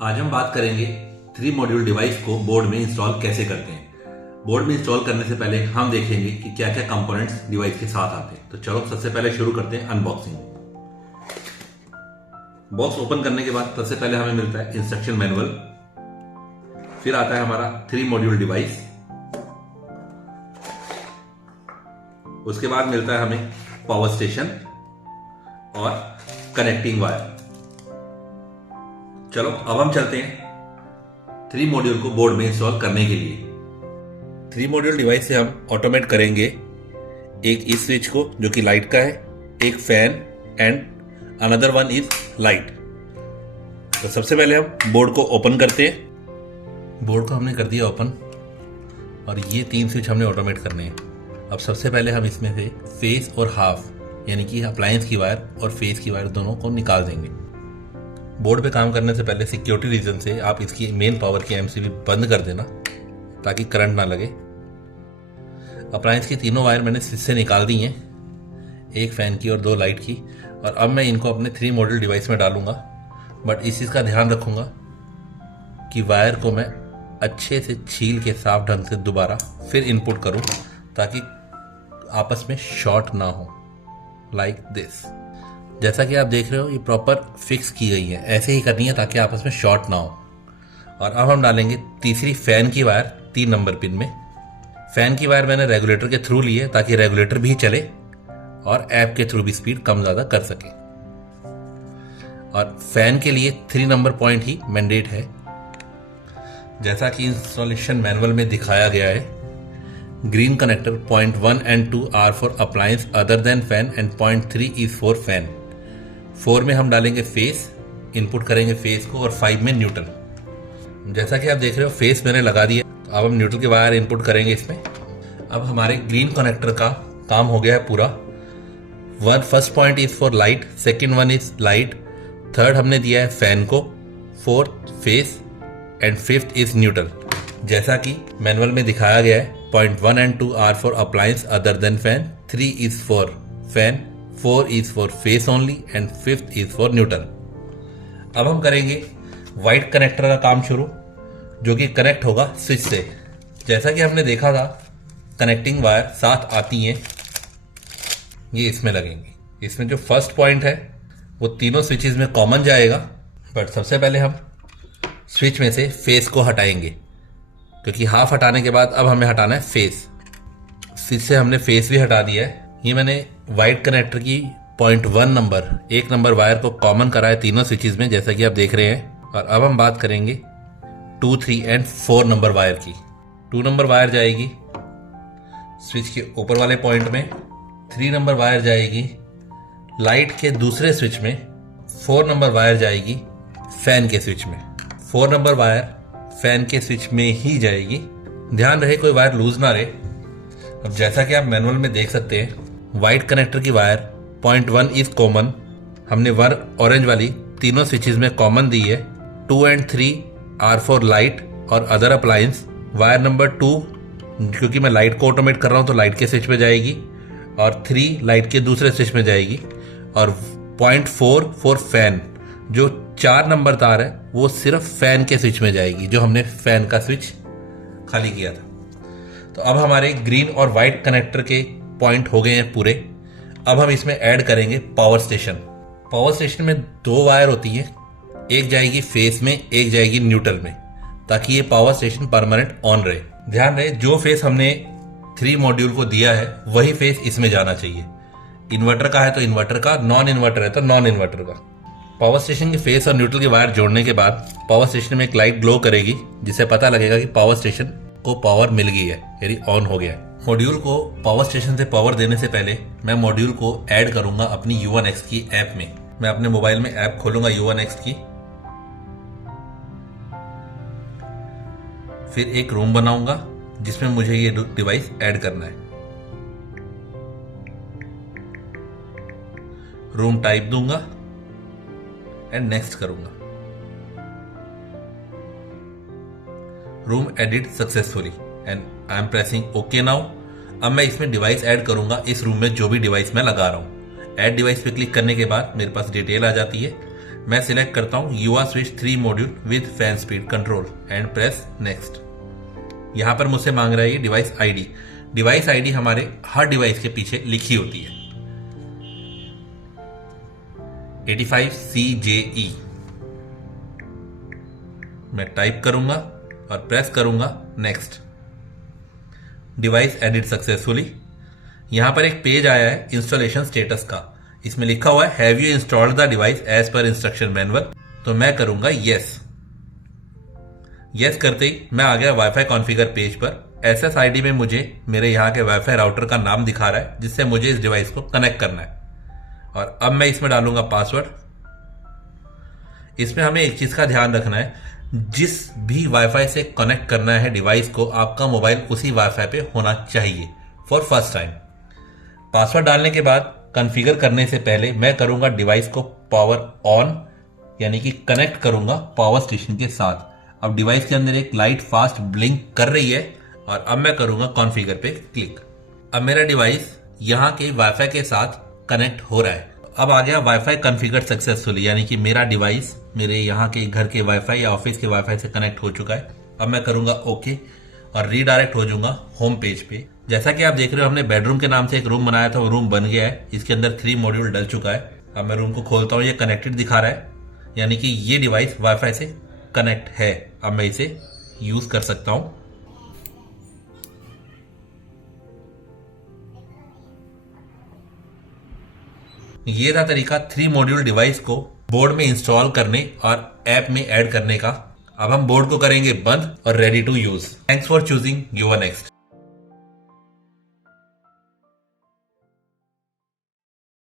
आज हम बात करेंगे 3 मॉड्यूल डिवाइस को बोर्ड में इंस्टॉल कैसे करते हैं। बोर्ड में इंस्टॉल करने से पहले हम देखेंगे कि क्या क्या कंपोनेंट्स डिवाइस के साथ आते हैं। तो चलो सबसे पहले शुरू करते हैं अनबॉक्सिंग। बॉक्स ओपन करने के बाद सबसे पहले हमें मिलता है इंस्ट्रक्शन मैनुअल, फिर आता है हमारा 3 मॉड्यूल डिवाइस, उसके बाद मिलता है हमें पावर स्टेशन और कनेक्टिंग वायर। चलो अब हम चलते हैं 3 मॉड्यूल को बोर्ड में इंस्टॉल करने के लिए। 3 मॉड्यूल डिवाइस से हम ऑटोमेट करेंगे एक इस स्विच को जो कि लाइट का है, एक fan and another one is light. तो सबसे पहले हम बोर्ड को ओपन करते हैं। बोर्ड को हमने कर दिया ओपन और ये 3 स्विच हमने ऑटोमेट करने हैं। अब सबसे पहले हम इसमें से फेस और हाफ यानी कि अप्लायंस की वायर और फेस की वायर दोनों को निकाल देंगे। बोर्ड पे काम करने से पहले सिक्योरिटी रीजन से आप इसकी मेन पावर की एमसीबी बंद कर देना ताकि करंट ना लगे। अप्लायंस की तीनों वायर मैंने स्विच से निकाल दी हैं, एक फैन की और 2 लाइट की, और अब मैं इनको अपने 3 मॉड्यूल डिवाइस में डालूंगा। बट इस चीज़ का ध्यान रखूंगा कि वायर को मैं अच्छे से छील के साफ ढंग से दोबारा फिर इनपुट करूं ताकि आपस में शॉर्ट ना हो, लाइक दिस। जैसा कि आप देख रहे हो ये प्रॉपर फिक्स की गई है, ऐसे ही करनी है ताकि आपस में शॉर्ट ना हो। और अब हम डालेंगे तीसरी फैन की वायर 3 नंबर पिन में। फैन की वायर मैंने रेगुलेटर के थ्रू ली है ताकि रेगुलेटर भी चले और ऐप के थ्रू भी स्पीड कम ज़्यादा कर सके। और फैन के लिए 3 नंबर पॉइंट ही मैंडेट है, जैसा कि इंस्टॉलेशन मैनुअल में दिखाया गया है। Green connector point 1 and 2 are for appliance other than fan and point 3 is for fan. 4 में हम डालेंगे फेस, इनपुट करेंगे फेस को, और 5 में न्यूट्रल। जैसा कि आप देख रहे हो फेस मैंने लगा दिया, तो अब हम न्यूट्रल के वायर इनपुट करेंगे इसमें। अब हमारे ग्रीन कनेक्टर का काम हो गया है पूरा। First point is for light, second one is light, third हमने दिया है फैन को, fourth phase and fifth is neutral. जैसा कि मैनुअल में दिखाया गया है, point 1 and 2 are for appliance other than fan, 3 is for fan, 4 is for phase only and 5th is for neutral. अब हम करेंगे वाइट कनेक्टर का काम शुरू, जो कि कनेक्ट होगा स्विच से। जैसा कि हमने देखा था कनेक्टिंग वायर साथ आती हैं, ये इसमें लगेंगी। इसमें जो फर्स्ट पॉइंट है वो तीनों स्विचेस में कॉमन जाएगा। बट सबसे पहले हम स्विच में से फेस को हटाएंगे, क्योंकि हाफ हटाने के बाद अब हमें हटाना है फेस। स्विच से हमने फेस भी हटा दिया है। ये मैंने वाइट कनेक्टर की पॉइंट 1 नंबर 1 नंबर वायर को कॉमन करा है तीनों स्विचेस में, जैसा कि आप देख रहे हैं। और अब हम बात करेंगे 2, 3 एंड 4 नंबर वायर की। 2 नंबर वायर जाएगी स्विच के ऊपर वाले पॉइंट में, 3 नंबर वायर जाएगी लाइट के दूसरे स्विच में, 4 नंबर वायर जाएगी फैन के स्विच में। 4 नंबर वायर फैन के स्विच में ही जाएगी। ध्यान रहे कोई वायर लूज ना रहे। अब जैसा कि आप मैनुअल में देख सकते हैं, वाइट कनेक्टर की वायर पॉइंट 1 इज कॉमन, हमने वर ऑरेंज वाली तीनों स्विचेस में कॉमन दी है। 2 and 3 आर फॉर लाइट और अदर अप्लायंस। वायर नंबर 2, क्योंकि मैं लाइट को ऑटोमेट कर रहा हूं तो लाइट के स्विच में जाएगी, और 3 लाइट के दूसरे स्विच में जाएगी। और पॉइंट 4 फॉर फैन, जो 4 नंबर तार है वो सिर्फ फैन के स्विच में जाएगी, जो हमने फैन का स्विच खाली किया था। तो अब हमारे ग्रीन और वाइट कनेक्टर के पॉइंट हो गए हैं पूरे। अब हम इसमें ऐड करेंगे पावर स्टेशन। पावर स्टेशन में 2 वायर होती है, एक जाएगी फेस में, एक जाएगी न्यूट्रल में, ताकि ये पावर स्टेशन परमानेंट ऑन रहे। ध्यान रहे जो फेस हमने 3 मॉड्यूल को दिया है वही फेस इसमें जाना चाहिए। इन्वर्टर का है तो इन्वर्टर का, नॉन इन्वर्टर है तो नॉन इन्वर्टर का। पावर स्टेशन के फेस और न्यूट्रल के वायर जोड़ने के बाद पावर स्टेशन में एक लाइट ग्लो करेगी, जिससे पता लगेगा कि पावर स्टेशन को पावर मिल गई है, यानी ऑन हो गया है। मॉड्यूल को पावर स्टेशन से पावर देने से पहले मैं मॉड्यूल को ऐड करूंगा अपनी U1X की ऐप में। मैं अपने मोबाइल में ऐप खोलूंगा U1X की, फिर एक रूम बनाऊंगा जिसमें मुझे ये डिवाइस ऐड करना है। रूम टाइप दूंगा एंड नेक्स्ट करूंगा। Room edit successfully and I am pressing okay now. अब मैं इसमें डिवाइस ऐड करूंगा, इस रूम में जो भी डिवाइस मैं लगा रहा हूं। ऐड डिवाइस पे क्लिक करने के बाद मेरे पास डिटेल आ जाती है। मैं सिलेक्ट करता हूं युवा switch 3 module with fan speed control and press next. यहां पर मुझसे मांग रहा है ये डिवाइस आईडी। डिवाइस आईडी हमारे हर डिवाइस के पीछे लिखी होती है 85CJE। मैं टाइप करूंगा और प्रेस करूंगा नेक्स्ट। Device edit successfully. यहां पर एक पेज आया है इंस्टॉलेशन स्टेटस का। इसमें लिखा हुआ है have you installed the device as per instruction manual. तो मैं करूंगा यस। यस करते ही मैं आ गया वाईफाई कॉन्फ़िगर पेज पर। SSID में मुझे मेरे यहाँ के वाईफाई राउटर का नाम दिखा रहा है जिससे मुझे इस डिवाइस को कनेक्ट करना है। और अब मैं इसमें डालूंगा पासवर्ड। इसमें हमें एक चीज का ध्यान रखना है, जिस भी वाईफाई से कनेक्ट करना है डिवाइस को, आपका मोबाइल उसी वाईफाई पे होना चाहिए फॉर फर्स्ट टाइम। पासवर्ड डालने के बाद कॉन्फ़िगर करने से पहले मैं करूंगा डिवाइस को पावर ऑन, यानी कि कनेक्ट करूंगा पावर स्टेशन के साथ। अब डिवाइस के अंदर एक लाइट फास्ट ब्लिंक कर रही है और अब मैं करूंगा कॉन्फ़िगर पे क्लिक। अब मेरा डिवाइस यहाँ के वाईफाई के साथ कनेक्ट हो रहा है। अब आ गया वाईफाई कॉन्फ़िगर सक्सेसफुली, यानी कि मेरा डिवाइस मेरे यहाँ के घर के वाईफाई या ऑफिस के वाईफाई से कनेक्ट हो चुका है। अब मैं करूंगा ओके और रीडायरेक्ट हो जाऊंगा होम पेज पे। जैसा कि आप देख रहे हो हमने बेडरूम के नाम से एक रूम बनाया था, वो रूम बन गया है। इसके अंदर 3 मॉड्यूल डल चुका है। अब मैं रूम को खोलता हूँ, ये कनेक्टेड दिखा रहा है, यानी कि ये डिवाइस वाईफाई से कनेक्ट है। अब मैं इसे यूज कर सकता हूँ। ये था तरीका 3 मॉड्यूल डिवाइस को बोर्ड में इंस्टॉल करने और ऐप में ऐड करने का। अब हम बोर्ड को करेंगे बंद और ready to use. Thanks for choosing Yuva next.